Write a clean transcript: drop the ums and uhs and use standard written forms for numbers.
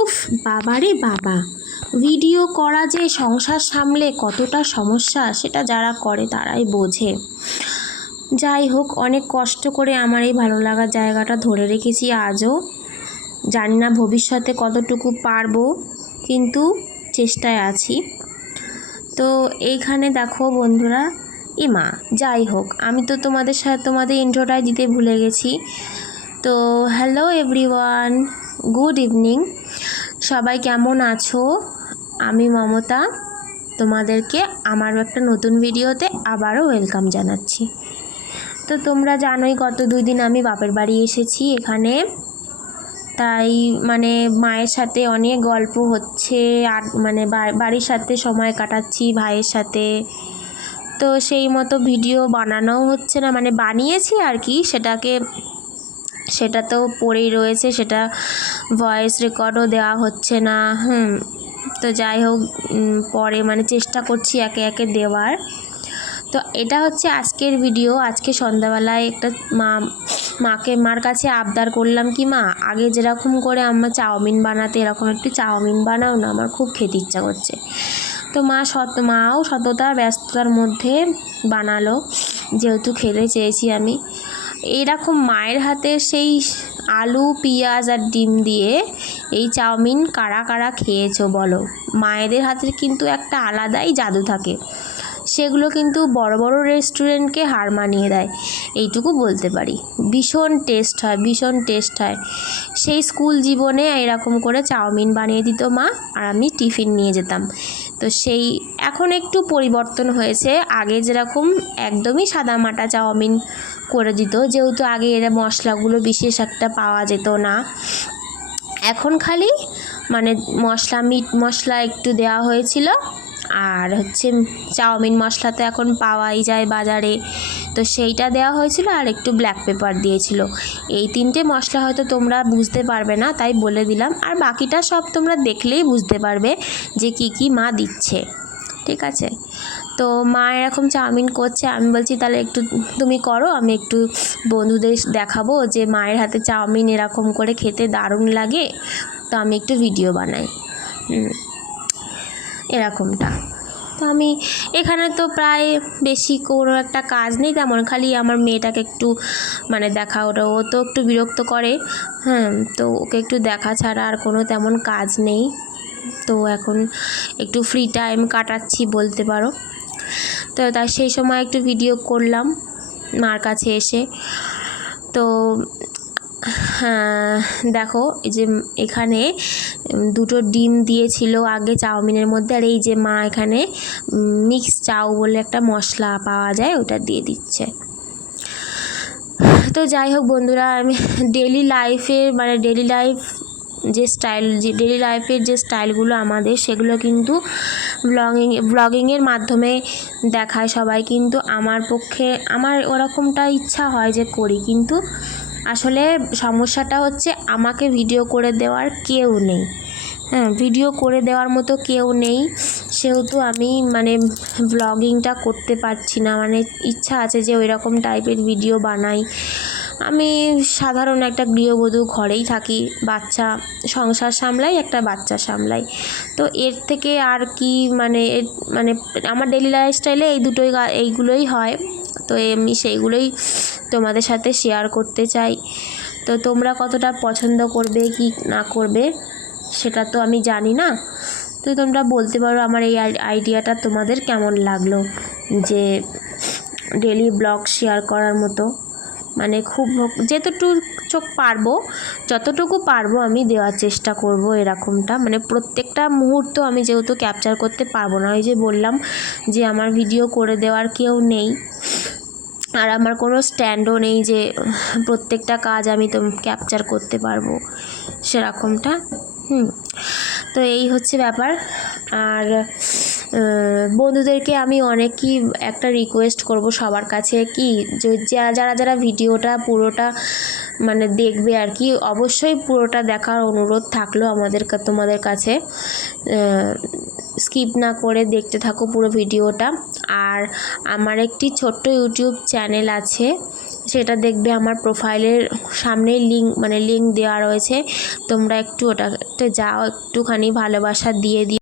উফ বাবারে বাবা, ভিডিও করা যে সংসার সামলে কতটা সমস্যা সেটা যারা করে তারাই বোঝে। যাই হোক, অনেক কষ্ট করে আমার এই ভালো লাগার জায়গাটা ধরে রেখেছি আজও। জানি না ভবিষ্যতে কতটুকু পারবো, কিন্তু চেষ্টায় আছি। তো এইখানে দেখো বন্ধুরা, ইমা যাই হোক, আমি তো তোমাদের ইন্ট্রোটাই দিতে ভুলে গেছি। তো হ্যালো এভরিওয়ান, গুড ইভিনিং। সবাই কেমন আছো? আমি মমতা, তোমাদেরকে আমার একটা নতুন ভিডিওতে আবারও ওয়েলকাম জানাচ্ছি। তো তোমরা জানোই গত 2 দিন আমি বাপের বাড়ি এসেছি এখানে। তাই মায়ের সাথে অনেক গল্প হচ্ছে, আর বাড়ির সাথে সময় কাটাচ্ছি ভাইয়ের সাথে। তো সেই মতো ভিডিও বানানোও হচ্ছে না, বানিয়েছি আর কি, সেটা তো পড়েই রয়েছে, সেটা ভয়েস রেকর্ডও দেওয়া হচ্ছে না। তো যাই হোক, পরে চেষ্টা করছি একে একে দেওয়ার। তো এটা হচ্ছে আজকের ভিডিও। আজকে সন্ধ্যাবেলায় একটা মার কাছে আবদার করলাম কি, মা আগে যেরকম করে আমার চাউমিন বানাতে, এরকম একটু চাউমিন বানাও না, আমার খুব খেতে ইচ্ছা করছে। তো মাও সততার ব্যস্ততার মধ্যে বানালো, যেহেতু খেতে চেয়েছি আমি। এইরকম মায়ের হাতের সেই আলু পেঁয়াজ আর ডিম দিয়ে এই চাউমিন কারা কারা খেয়েছো বলো? মায়েদের হাতের কিন্তু একটা আলাদাই জাদু থাকে, সেগুলো কিন্তু বড় বড় রেস্টুরেন্টকে হার মানিয়ে দেয়, এইটুকু বলতে পারি। ভীষণ টেস্ট হয়। সেই স্কুল জীবনে এরকম করে চাউমিন বানিয়ে দিত মা, আর আমি টিফিন নিয়ে যেতাম। তো সেই এখন একটু পরিবর্তন হয়েছে, আগে যেরকম একদমই সাদামাটা চাউমিন করে দিত, যেহেতু আগে এর মশলাগুলো বিশেষ একটা পাওয়া যেত না। এখন খালি মিট মশলা একটু দেওয়া হয়েছিল, আর হচ্ছে চাউমিন মশলা তো এখন পাওয়াই যায় বাজারে, তো সেইটা দেওয়া হয়েছিল, আর একটু ব্ল্যাক পেপার দিয়েছিল। এই 3টে মশলা হয়তো তোমরা বুঝতে পারবে না, তাই বলে দিলাম। আর বাকিটা সব তোমরা দেখলেই বুঝতে পারবে যে কি মা দিচ্ছে, ঠিক আছে? তো মা এরকম চাউমিন করছে, আমি বলছি তাহলে একটু তুমি করো, আমি একটু বন্ধুদের দেখাবো যে মায়ের হাতে চাউমিন এরকম করে খেতে দারুণ লাগে, তো আমি একটু ভিডিও বানাই এরকমটা। তো আমি এখানে তো প্রায় বেশি কোনো একটা কাজ নেই তেমন, খালি আমার মেয়েটাকে একটু দেখা, ওটা ও তো একটু বিরক্ত করে, তো ওকে একটু দেখা ছাড়া আর কোনো তেমন কাজ নেই। তো এখন একটু ফ্রি টাইম কাটাচ্ছি বলতে পারো। তো তাই সেই সময় একটু ভিডিও করলাম মার কাছে এসে। তো দেখো, এই যে এখানে 2টো ডিম দিয়েছিল আগে চাউমিনের মধ্যে, আর এই যে মা এখানে মিক্স চাউ বলে একটা মশলা পাওয়া যায়, ওটা দিয়ে দিচ্ছে। তো যাই হোক বন্ধুরা, আমি ডেলি লাইফের যে স্টাইলগুলো আমাদের, সেগুলো কিন্তু ব্লগিংয়ের মাধ্যমে দেখায় সবাই, কিন্তু আমার ওরকমটা ইচ্ছা হয় যে করি, কিন্তু আসলে সমস্যাটা হচ্ছে আমাকে ভিডিও করে দেওয়ার কেউ নেই। ভিডিও করে দেওয়ার মতো কেউ নেই, সেহেতু আমি ব্লগিংটা করতে পারছি না। ইচ্ছা আছে যে ওই রকম টাইপের ভিডিও বানাই। আমি সাধারণ একটা গৃহবধূ, ঘরেই থাকি, সংসার সামলাই, একটা বাচ্চা সামলাই। তো এর থেকে আর কি আমার ডেলি লাইফস্টাইলে এইগুলোই হয়। তো আমি সেইগুলোই তোমাদের সাথে শেয়ার করতে চাই। তো তোমরা কতটা পছন্দ করবে কি না করবে সেটা তো আমি জানি না। তো তোমরা বলতে পারো আমার এই আইডিয়াটা তোমাদের কেমন লাগলো, যে ডেলি ব্লগ শেয়ার করার মতো। খুব যতটুকু পারবো আমি দেওয়ার চেষ্টা করব এরকমটা। প্রত্যেকটা মুহূর্ত আমি যেহেতু ক্যাপচার করতে পারবো না, ওই যে বললাম যে আমার ভিডিও করে দেওয়ার কেউ নেই, আর আমার কোনো স্ট্যান্ডও নেই যে প্রত্যেকটা কাজ আমি তো ক্যাপচার করতে পারবো সেরকমটা। তো এই হচ্ছে ব্যাপার। আর বন্ধুদেরকে আমি অনেকই একটা রিকোয়েস্ট করব সবার কাছে, কি যারা ভিডিওটা পুরোটা দেখবে আর কি, অবশ্যই পুরোটা দেখার অনুরোধ থাকলো তোমাদের কাছে। স্কিপ না করে দেখতে থাকো পুরো ভিডিওটা। আর আমার একটি ছোট্ট ইউটিউব চ্যানেল আছে, সেটা দেখবে আমার প্রোফাইলের সামনেই লিঙ্ক দেওয়া রয়েছে। তোমরা একটু ওটাতে যাও, একটুখানি ভালোবাসা দিয়ে দিও।